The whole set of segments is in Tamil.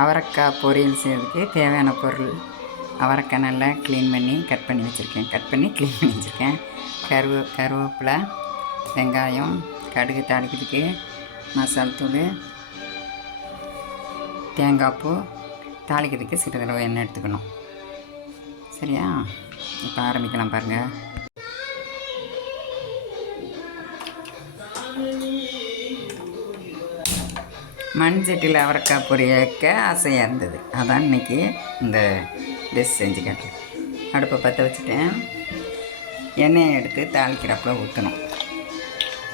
அவரைக்காய் பொரியல் செய்கிறதுக்கு தேவையான பொருள்: அவரைக்காய் நல்லா க்ளீன் பண்ணி கட் பண்ணி வச்சுருக்கேன். கருவேப்பிலை, வெங்காயம், கடுகு தாளிக்கிறதுக்கு, மசால் தூள், தேங்காய் பூ, தாளிக்கிறதுக்கு சிறிதளவு எண்ணெய் எடுத்துக்கணும். சரியா? இப்போ ஆரம்பிக்கலாம் பாருங்கள். மண் சட்டியில் அவரைக்காய் பொரியக்க ஆசையாக இருந்தது, அதான் இன்றைக்கி இந்த டிஷ் செஞ்சு காட்டுறேன். அடுப்பை பற்ற வச்சுட்டேன். எண்ணெயை எடுத்து தாளிக்கிறப்பல ஊற்றணும்.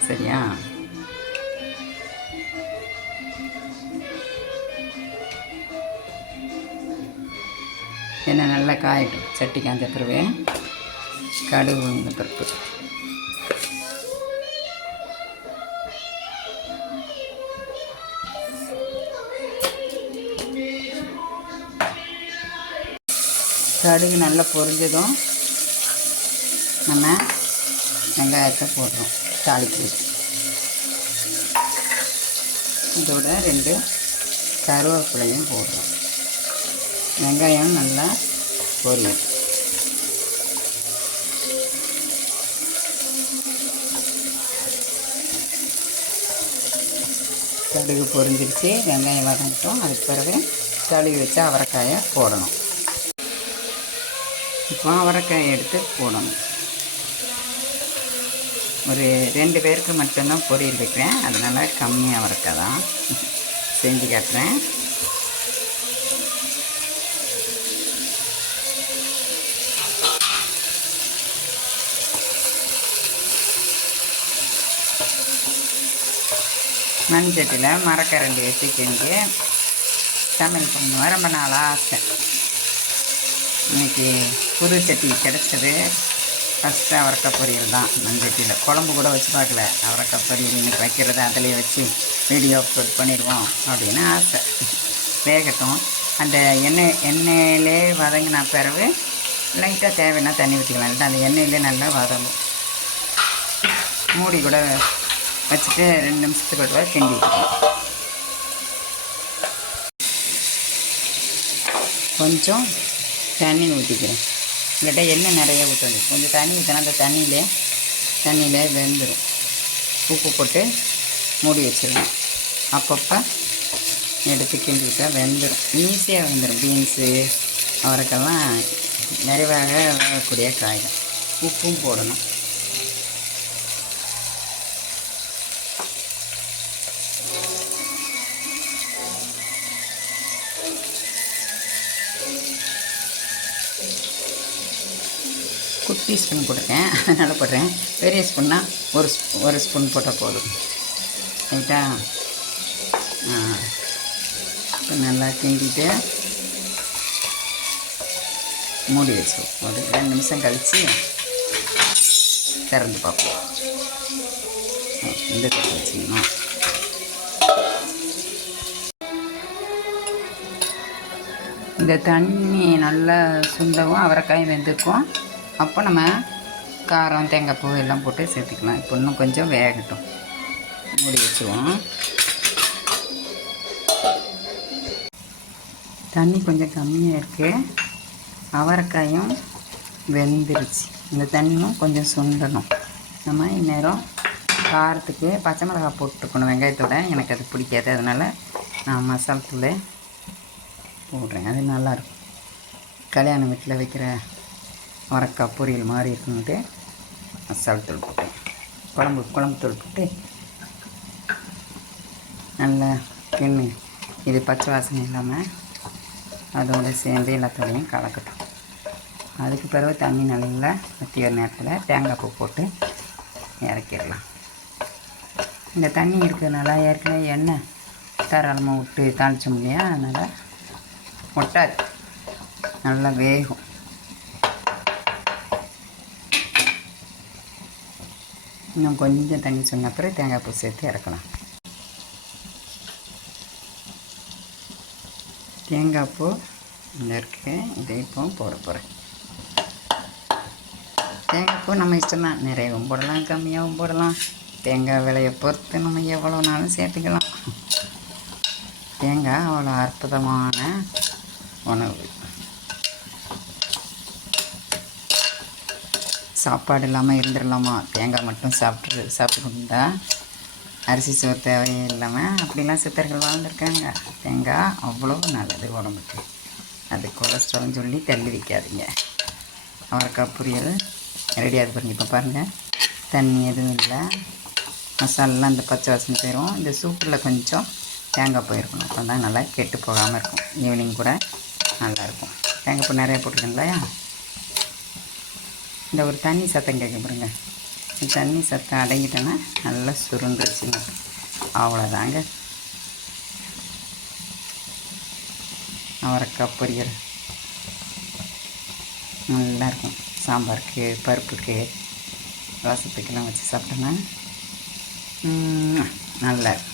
சரியா? எண்ணெய் நல்லா காயட்டும். சட்டி காய்ஞ்ச பிறகு கடுகு, உளுந்த பருப்பு, கடுகு நல்லா பொரிஞ்சதும் நம்ம வெங்காயத்தை போடுறோம் தாளிக்கு. இதோட 2 கருவேப்பிலையும் போடுறோம். வெங்காயம் நல்லா பொரியும். கடுகு பொரிஞ்சிருச்சு, வெங்காயம் வதங்கட்டும். அதுக்கு பிறகு கழுவி வச்சு அவரைக்காயை போடணும். இப்போ அவரைக்காயை எடுத்து போடணும். ஒரு 2 பேருக்கு மட்டும்தான் பொரியல் வைக்கிறேன், அதனால் கம்மி அவரைக்காய் தான் செஞ்சு காட்டுறேன். மண் சட்டியில் மரக்கரண்டி வச்சு செஞ்சு சமையல் பண்ணுவேன். ரொம்ப நாளாக ஆசை. இன்றைக்கி புது சட்டி கிடச்சது. ஃபஸ்ட்டு அவரைக்காய் பொரியல் தான் மண் சட்டியில். குழம்பு கூட வச்சு பார்க்கல. அவரைக்காய் பொரியல் இன்றைக்கி வைக்கிறத அதிலே வச்சு வீடியோ அப்லோட் பண்ணிடுவோம் அப்படின்னு ஆசை. வேகட்டும். அந்த எண்ணெயிலே வதங்கின பிறகு லைட்டாக தேவைன்னா தண்ணி ஊற்றிக்கலாம். இல்லை அந்த எண்ணெயிலே நல்லா வதங்கும். மூடி கூட வச்சுட்டு 2 நிமிஷத்துக்கு கூட கிண்டி கொஞ்சம் தண்ணி ஊற்றிக்கிறேன். இல்லாட்டா எண்ணெய் நிறைய ஊற்றணும். கொஞ்சம் தண்ணி ஊற்றினா அந்த தண்ணியிலே வெந்துடும். உப்பு போட்டு மூடி வச்சிடணும். அப்பப்போ எடுத்து கிண்டிவிட்டா வெந்துடும். ஈஸியாக வெந்துடும். பீன்ஸு, அவரைக்கெல்லாம் நிறைவாக வேகக்கூடிய காய்கள். உப்பும் போடணும். குட்டி ஸ்பூன் போட்டிருக்கேன், அதனால் போடுறேன். பெரிய ஸ்பூன்னா ஒரு ஸ்பூன் போட்டால் போதும். ரைட்டா? இப்போ நல்லா கிண்டிட்டு மூடி வச்சுருவோம். ஒரு 2 நிமிஷம் கழித்து திறந்து பார்ப்போம். இந்த தட்டு வச்சுக்கணும். இந்த தண்ணி நல்லா சுண்டவும் அவரைக்காயும் வெந்திருக்கும். அப்போ நம்ம காரம், தேங்காய் பூ எல்லாம் போட்டு சேர்த்துக்கலாம். இப்போ இன்னும் கொஞ்சம் வேகட்டும். மூடி வச்சுருவோம். தண்ணி கொஞ்சம் கம்மியாக இருக்குது. அவரைக்காயும் வெந்துருச்சு. இந்த தண்ணியும் கொஞ்சம் சுண்டணும். நம்ம இந்நேரம் காரத்துக்கு பச்சை மிளகாய் போட்டுக்கணும் வெங்காயத்தோட. எனக்கு அது பிடிக்காது, அதனால் நான் மசால் தூள் போடுறேன். அது நல்லாயிருக்கும். கல்யாண வீட்டில் வைக்கிற அவரைக்காய் பொரியல் மாதிரி இருக்குன்ட்டு மசால் தூள் போட்டேன். குழம்பு தூள் போட்டு நல்லா கிண்ணு. இது பச்சை வாசனை இல்லாமல் அதோடு சேர்ந்து எல்லாத்தோடையும் கலக்கட்டும். அதுக்கு பிறகு தண்ணி நல்லா வற்றி வர நேரத்தில் தேங்காய் பூ போட்டு இறக்கிடலாம். இந்த தண்ணி இருக்கிறதுனால ஏற்கனவே எண்ணெய் தாராளமாக விட்டு தாளித்தோம் இல்லையா, அதனால் ஒட்டாது, நல்லா வேகும். இன்னும் கொஞ்சம் தண்ணி சொன்ன பிறகு தேங்காய் பூ சேர்த்து இறக்கலாம். தேங்காய் பூ இங்கே இருக்குது, இதை இப்போ போட போகிறேன். தேங்காய் பூ நம்ம இஷ்டம் தான். நிறையவும் போடலாம், கம்மியாகவும் போடலாம். தேங்காய் விலையை பொறுத்து நம்ம எவ்வளோ நாளும் சேர்த்துக்கலாம். தேங்காய் அவ்வளோ அற்புதமான உணவு. சாப்பாடு இல்லாமல் இருந்துடலாமா, தேங்காய் மட்டும் சாப்பிட்டுருந்தா அரிசி சோறு தேவையே இல்லாமல் அப்படிலாம் சித்தர்கள் வாழ்ந்துருக்காங்க. தேங்காய் அவ்வளோ நல்லது உடம்புக்கு. அது கொலஸ்ட்ரால்னு சொல்லி தள்ளி வைக்காதீங்க. அவரைக்காய் பொரியல் ரெடி ஆகுது பாருங்கள். இப்போ பாருங்கள், தண்ணி எதுவும் இல்லை, மசாலெலாம் இந்த பச்சை வாசனை போயிடும். இந்த சூப்பில் கொஞ்சம் தேங்காய் போயிருக்கணும், அப்போ தான் நல்லா கெட்டு போகாமல் இருக்கும். ஈவினிங் கூட நல்லாயிருக்கும். தேங்காய் பூ நிறையா போட்டுருக்கேன் இல்லையா. இந்த ஒரு தண்ணி சத்தம் கேட்க பாருங்க, தண்ணி சத்தம் அடங்கிட்டேன்னா நல்லா சுருண்டுருச்சுங்க. அவ்வளோதாங்க அவரைக்காய் பொரியல். நல்லாயிருக்கும். சாம்பாருக்கு, பருப்புக்கு, ரசத்துக்கெல்லாம் வச்சு சாப்பிட்டோன்னா நல்லா இருக்கும்.